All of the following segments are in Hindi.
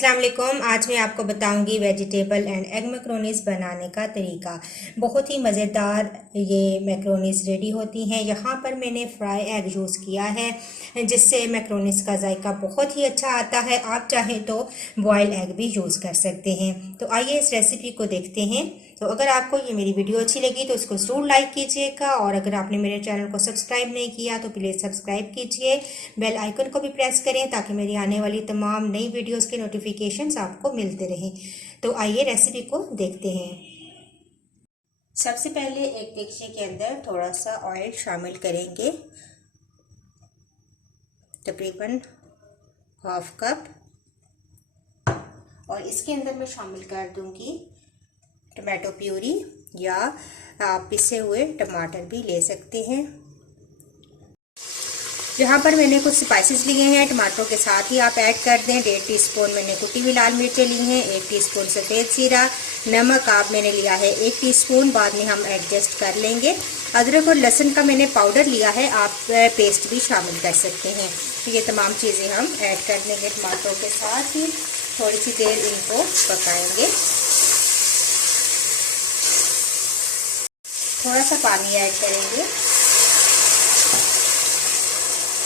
अस्सलाम वालेकुम। आज मैं आपको बताऊंगी वेजिटेबल एंड एग मैक्रोनीस बनाने का तरीका। बहुत ही मज़ेदार ये मैक्रोनीस रेडी होती हैं। यहाँ पर मैंने फ्राई एग यूज़ किया है जिससे मैक्रोनीस का जायका बहुत ही अच्छा आता है। आप चाहें तो बॉयल एग भी यूज़ कर सकते हैं। तो आइए इस रेसिपी को देखते हैं। तो अगर आपको ये मेरी वीडियो अच्छी लगी तो इसको ज़रूर लाइक कीजिएगा, और अगर आपने मेरे चैनल को सब्सक्राइब नहीं किया तो प्लीज़ सब्सक्राइब कीजिए। बेल आइकन को भी प्रेस करें ताकि मेरी आने वाली तमाम नई वीडियोस के नोटिफिकेशंस आपको मिलते रहें। तो आइए रेसिपी को देखते हैं। सबसे पहले एक देगचे के अंदर थोड़ा सा ऑयल शामिल करेंगे, तकरीबन हाफ कप, और इसके अंदर मैं शामिल कर दूंगी टमाटो प्यूरी, या आप पिसे हुए टमाटर भी ले सकते हैं। यहाँ पर मैंने कुछ स्पाइसेस लिए हैं, टमाटरों के साथ ही आप ऐड कर दें। 1.5 टीस्पून मैंने कुटी हुई लाल मिर्चें ली हैं, 1 टीस्पून सफ़ेद जीरा, नमक आप मैंने लिया है 1 टीस्पून, बाद में हम एडजस्ट कर लेंगे। अदरक और लहसुन का मैंने पाउडर लिया है, आप पेस्ट भी शामिल कर सकते हैं। तो ये तमाम चीज़ें हम ऐड कर देंगे टमाटरों के साथ ही। थोड़ी सी देर इनको पकाएंगे। थोड़ा सा पानी ऐड करेंगे,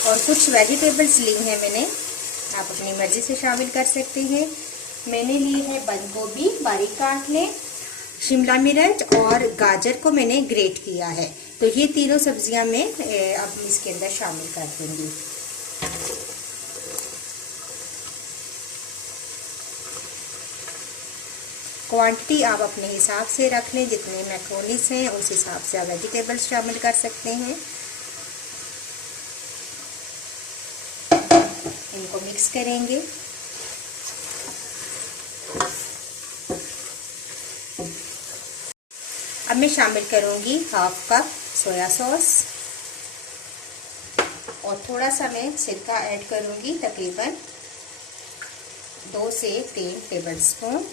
और कुछ वेजिटेबल्स ली हैं मैंने, आप अपनी मर्ज़ी से शामिल कर सकते हैं। मैंने ली है बंद गोभी बारीक काट लें, शिमला मिर्च और गाजर को मैंने ग्रेट किया है। तो ये तीनों सब्जियां मैं अब इसके अंदर शामिल कर दूंगी। क्वांटिटी आप अपने हिसाब से रख लें, जितने मैक्रोनीस हैं उस हिसाब से आप वेजिटेबल्स शामिल कर सकते हैं। इनको मिक्स करेंगे। अब मैं शामिल करूंगी हाफ कप सोया सॉस, और थोड़ा सा मैं सिरका ऐड करूंगी, तकरीबन 2 से 3 टेबलस्पून,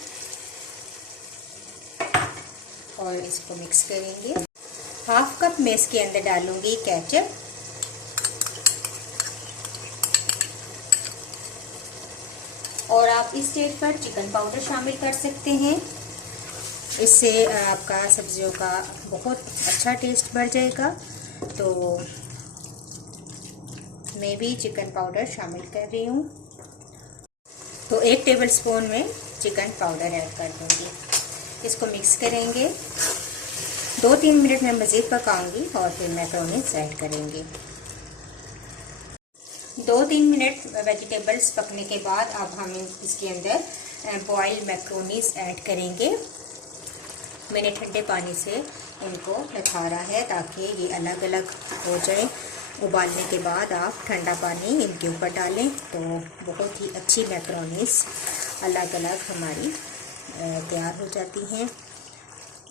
और इसको मिक्स करेंगे। हाफ कप मैं इसके अंदर डालूंगी केचप, और आप इस स्टेज पर चिकन पाउडर शामिल कर सकते हैं। इससे आपका सब्जियों का बहुत अच्छा टेस्ट बढ़ जाएगा। तो मैं भी चिकन पाउडर शामिल कर रही हूँ। तो 1 टेबलस्पून में चिकन पाउडर ऐड कर दूँगी। इसको मिक्स करेंगे। 2-3 मिनट में मज़ीद पकाऊंगी, और फिर मैक्रोनीस ऐड करेंगे। 2-3 मिनट वेजिटेबल्स पकने के बाद अब हम इसके अंदर बॉइल्ड मैक्रोनीस ऐड करेंगे। मैंने ठंडे पानी से इनको निखारा है ताकि ये अलग अलग हो जाए। उबालने के बाद आप ठंडा पानी इनके ऊपर डालें तो बहुत ही अच्छी मैक्रोनीस अलग अलग हमारी तैयार हो जाती हैं।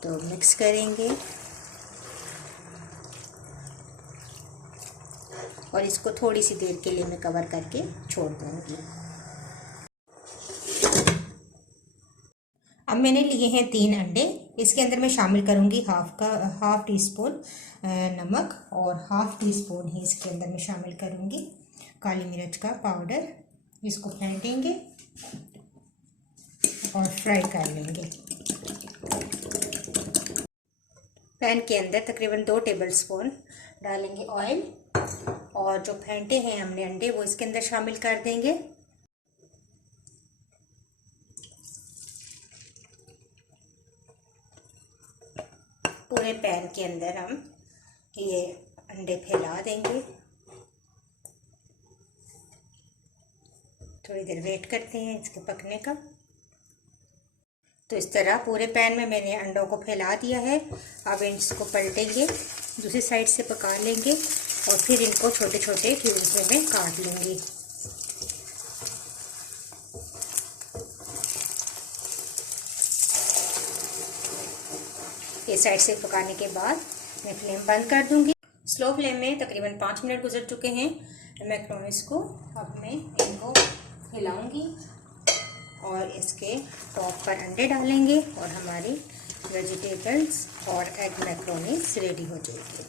तो मिक्स करेंगे, और इसको थोड़ी सी देर के लिए मैं कवर करके छोड़ दूँगी। अब मैंने लिए हैं 3 अंडे। इसके अंदर मैं शामिल करूँगी हाफ टी स्पून नमक, और हाफ टी स्पून ही इसके अंदर मैं शामिल करूँगी काली मिर्च का पाउडर। इसको फेंटेंगे और फ्राई कर लेंगे। पैन के अंदर तकरीबन 2 टेबलस्पून डालेंगे ऑयल, और जो फेंटे हैं हमने अंडे वो इसके अंदर शामिल कर देंगे। पूरे पैन के अंदर हम ये अंडे फैला देंगे। थोड़ी देर वेट करते हैं इसके पकने का। तो इस तरह पूरे पैन में मैंने अंडों को फैला दिया है। अब इसको पलटेंगे, दूसरी साइड से पका लेंगे, और फिर इनको छोटे छोटे क्यूब्स में मैं काट लूँगी। ये साइड से पकाने के बाद मैं फ्लेम बंद कर दूँगी। स्लो फ्लेम में तकरीबन 5 मिनट गुजर चुके हैं मैक्रोनीस को। अब मैं इनको हिलाऊंगी, और इसके टॉप पर अंडे डालेंगे, और हमारी वेजिटेबल्स और एग मैक्रोनीस रेडी हो जाएगी।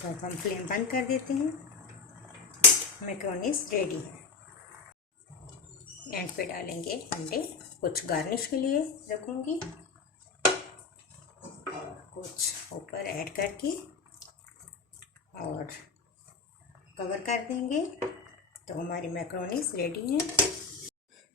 तो अब हम फ्लेम बंद कर देते हैं। मैक्रोनीस रेडी है। एंड पे डालेंगे अंडे, कुछ गार्निश के लिए रखूँगी और कुछ ऊपर ऐड करके और कवर कर देंगे, तो हमारी मैक्रोनीस रेडी है।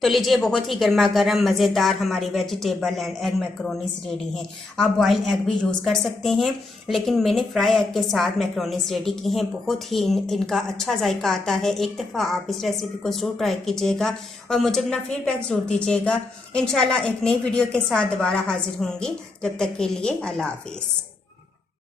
तो लीजिए, बहुत ही गर्मा गर्म मज़ेदार हमारी वेजिटेबल एंड एग मैक्रोनीस रेडी हैं। आप बॉयल एग भी यूज़ कर सकते हैं, लेकिन मैंने फ्राई एग के साथ मैक्रोनीस रेडी की हैं। बहुत ही इनका अच्छा जायका आता है। एक दफ़ा आप इस रेसिपी को ज़रूर ट्राई कीजिएगा और मुझे अपना फीडबैक ज़रूर दीजिएगा। इंशाल्लाह एक नई वीडियो के साथ दोबारा हाजिर होंगी। जब तक के लिए अल्लाह हाफिज़।